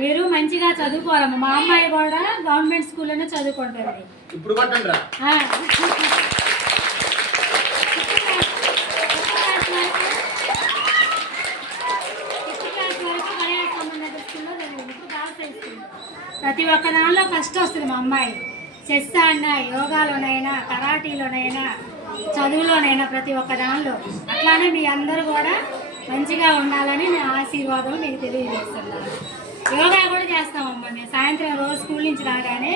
మీరు మంచిగా చదువుకోవాలమ్మా. మా అమ్మాయి కూడా గవర్నమెంట్ స్కూల్లోనే చదువుకుంటుంది. ఇప్పుడు కొట్టండిరా. ప్రతి ఒక్క దానిలో ఫస్ట్ వస్తుంది మా అమ్మాయి. చెస్ ఆడినా, యోగాలోనైనా, కరాటీలోనైనా, చదువులోనైనా ప్రతి ఒక్క దానిలో. అట్లానే మీ అందరూ కూడా మంచిగా ఉండాలని నేను ఆశీర్వాదం మీకు తెలియజేస్తున్నాను. యోగా కూడా చేస్తామమ్మా. నేను సాయంత్రం రోజు స్కూల్ నుంచి రాగానే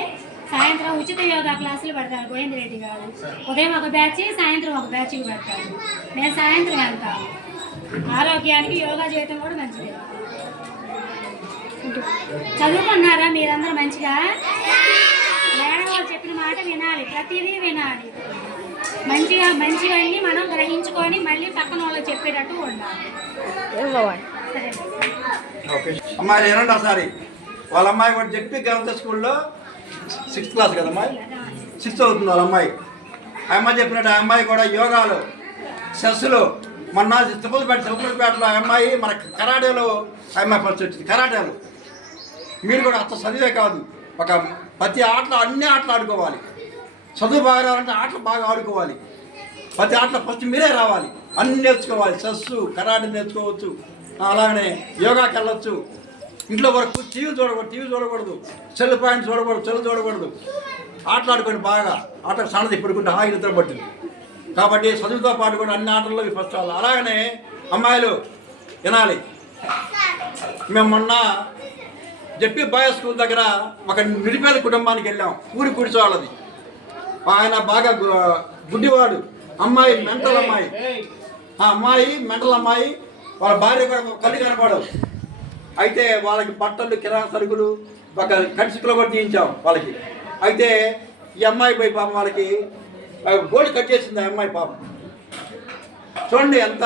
సాయంత్రం ఉచిత యోగా క్లాసులు పెడతాను గోవిందరెడ్డి గారు. ఉదయం ఒక బ్యాచ్, సాయంత్రం ఒక బ్యాచ్కి పెడతాను. నేను సాయంత్రం వెళ్తాను. ఆరోగ్యానికి యోగా చేయటం కూడా మంచిది. చదువుకున్నారా మీరందరూ మంచిగా? మేడం వాళ్ళు చెప్పిన మాట వినాలి, ప్రతిదీ వినాలి. మంచివన్నీ మనం గ్రహించుకొని మళ్ళీ పక్కన వాళ్ళు చెప్పేటట్టు ఉండాలి. అమ్మాయి ఏనండి ఒకసారి వాళ్ళ అమ్మాయి కూడా చెప్పి గవర్నమెంట్ స్కూల్లో 6th క్లాస్ కదా అమ్మాయి, 6th అవుతుంది వాళ్ళ అమ్మాయి. ఆ అమ్మాయి చెప్పినట్టు ఆ అమ్మాయి కూడా యోగాలు, చెస్సులు, మొన్న తిరుపతిపేటలో ఆ అమ్మాయి మన కరాటేలో ఆ అమ్మాయి ఫస్ట్ వచ్చింది. కరాటేలు మీరు కూడా అంత చదివే కాదు, ఒక ప్రతి ఆటలో అన్ని ఆటలు ఆడుకోవాలి. చదువు బాగా రావాలంటే ఆటలు బాగా ఆడుకోవాలి. ప్రతి ఆటలో ఫస్ట్ మీరే రావాలి, అన్ని నేర్చుకోవాలి. చెస్సు, కరాటే నేర్చుకోవచ్చు. అలాగనే యోగాకి వెళ్ళొచ్చు. ఇంట్లో వరకు టీవీ చూడకూడదు, సెల్ పాయింట్ చూడకూడదు. ఆటలు ఆడుకొని బాగా ఆటకు సన్నది ఇప్పుడుకుంటే హాయి నిద్ర పట్టింది. కాబట్టి చదువుతో పాటు కూడా అన్ని ఆటల్లో ఫస్ట్ వాళ్ళు. అలాగనే అమ్మాయిలు వినాలి. మేము మొన్న జెపి బాయ్స్ స్కూల్ దగ్గర ఒక నిరుపేద కుటుంబానికి వెళ్ళాం. ఊరి కూర్చోవాలది. ఆయన బాగా గుడ్డివాడు, అమ్మాయి మెంటల్ అమ్మాయి. ఆ అమ్మాయి మెంటల్ అమ్మాయి. వాళ్ళ భార్య కూడా కళ్ళు కనపడవు. అయితే వాళ్ళకి బట్టలు, కిరాణా సరుకులు, ఒక కట్సికలో కూడా తీయించాం వాళ్ళకి. అయితే ఈ అమ్మాయి పోయి పాపం వాళ్ళకి గోల్డ్ కట్ చేసింది. ఆ అమ్మాయి పాపం చూడండి ఎంత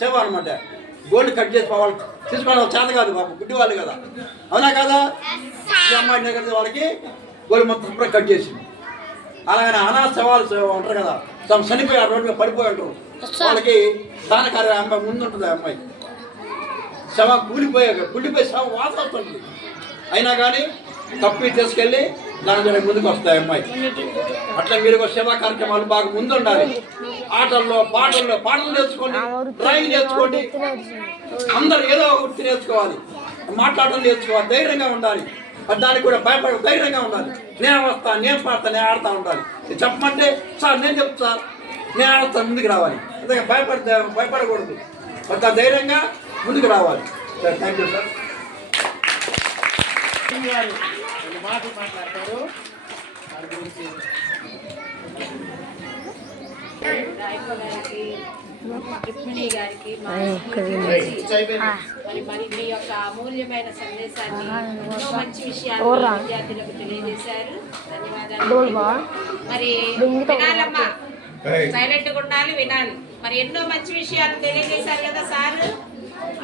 సేవ అనమాట. గోల్డ్ కట్ చేసి వాళ్ళు తీసుకోవడం చేత కాదు పాపం, గుడ్డి వాళ్ళు కదా, అవునా కదా? ఈ అమ్మాయి దగ్గర వాళ్ళకి గోల్డ్ మొత్తం కట్ చేసింది. అలాగనే అనాథ శవాలు ఉంటారు కదా, చనిపోయి ఆ రోడ్డు మీద పడిపోయి ఉంటారు. వాళ్ళకి దాన కార్య అమ్మాయి ముందు ఉంటుంది. ఆ అమ్మాయి శవం కుళ్ళిపోయి శవం వాసన వస్తుంది. అయినా కానీ తప్పి తీసుకెళ్ళి దాని ముందుకు వస్తాయి అమ్మాయి. అట్లా మీరు సేవా కార్యక్రమాలు బాగా ముందు ఉండాలి. ఆటల్లో, పాటలు నేర్చుకోండి, డ్రాయింగ్ నేర్చుకోండి. అందరూ ఏదో వృత్తి నేర్చుకోవాలి, మాట్లాడడం నేర్చుకోవాలి, ధైర్యంగా ఉండాలి. దానికి కూడా భయపడ ధైర్యంగా ఉండాలి. నేను వస్తాను, నేను పాడతా, నేను ఆడుతూ ఉండాలి. చెప్పమంటే సార్ నేను చెప్తా, సార్ నేను ఆడతాను, ముందుకు రావాలి. అందుకే భయపడకూడదు, అంత ధైర్యంగా ముందుకు రావాలి. Sir thank you sir. మాట్లాడతారు వారి గురించి. రుక్మిణి గారికి మరి మీ యొక్క అమూల్యమైన సందేశాన్ని ఎన్నో మంచి విషయాలు విద్యార్థులకు తెలియజేశారు. ధన్యవాదాలు. మరి వినాలమ్మా, సైలెంట్గా ఉండాలి, వినాలి. మరి ఎన్నో మంచి విషయాలు తెలియజేశారు కదా సార్.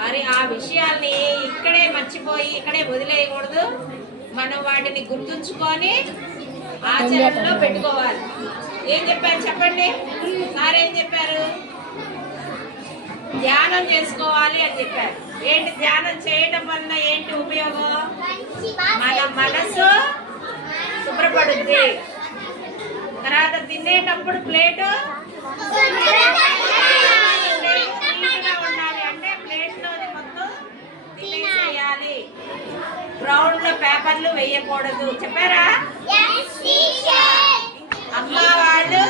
మరి ఆ విషయాల్ని ఇక్కడే మర్చిపోయి ఇక్కడే వదిలేయకూడదు. మనం వాటిని గుర్తుంచుకొని ఆచరణలో పెట్టుకోవాలి. ఏం చెప్పారు చెప్పండి సార్? ఏం చెప్పారు? ధ్యానం చేసుకోవాలి అని చెప్పారు. ఏంటి ధ్యానం చేయడం వల్ల ఏంటి ఉపయోగం? మన మనసు శుభ్రపడుద్ది. తర్వాత తినేటప్పుడు ప్లేటు నీట్గా ఉండాలి. అంటే ప్లేట్లోని మొత్తం తినేసేయాలి. గ్రౌండ్ లో పేపర్లు వేయకూడదు. చెప్పారా? అమ్మ వాళ్ళు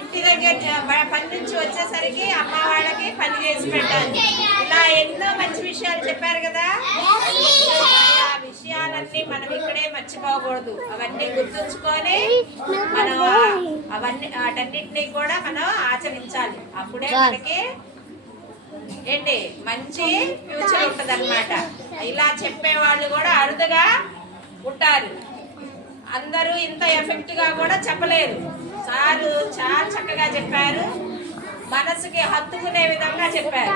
ఇంటి దగ్గర పని నుంచి వచ్చేసరికి అమ్మ వాళ్ళకి పని చేసి పెట్టాలి. ఇలా ఎన్నో మంచి విషయాలు చెప్పారు కదా. ఆ విషయాలన్నీ మనం ఇక్కడే మర్చిపోకూడదు. అవన్నీ గుర్తుంచుకొని మనం వాటన్నిటినీ కూడా మనం ఆచరించాలి. అప్పుడే మనకి ఏంటి మంచి ఫ్యూచర్ ఉంటుంది అన్నమాట. ఇలా చెప్పేవాళ్ళు కూడా అరుదుగా ఉంటారు. అందరూ ఇంత ఎఫెక్ట్గా కూడా చెప్పలేరు. సారు చాలా చక్కగా చెప్పారు, మనసుకి హత్తుకునే విధంగా చెప్పారు.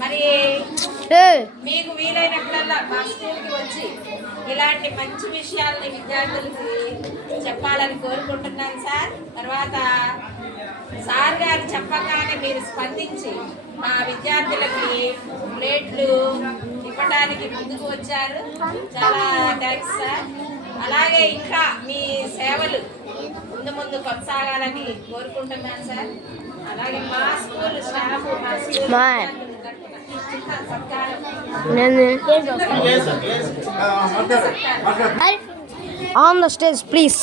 మరి మీకు వీలైనప్పుడల్లా మా స్కూల్కి వచ్చి ఇలాంటి మంచి విషయాలని విద్యార్థులకి చెప్పాలని కోరుకుంటున్నాను సార్. తర్వాత సార్ గారు చెప్పగానే మీరు స్పందించి మా విద్యార్థులకి ప్లేట్లు ఇవ్వడానికి ముందుకు వచ్చారు. చాలా థ్యాంక్స్ సార్. అలాగే ఇంకా మీ సేవలు ముందు ముందు కొనసాగాలని కోరుకుంటున్నాను సార్. అలాగే మా స్కూల్ స్టాఫ్, మా స్కూల్ చిన్న సత్కారం. మాట్లాడు. On the stage, please.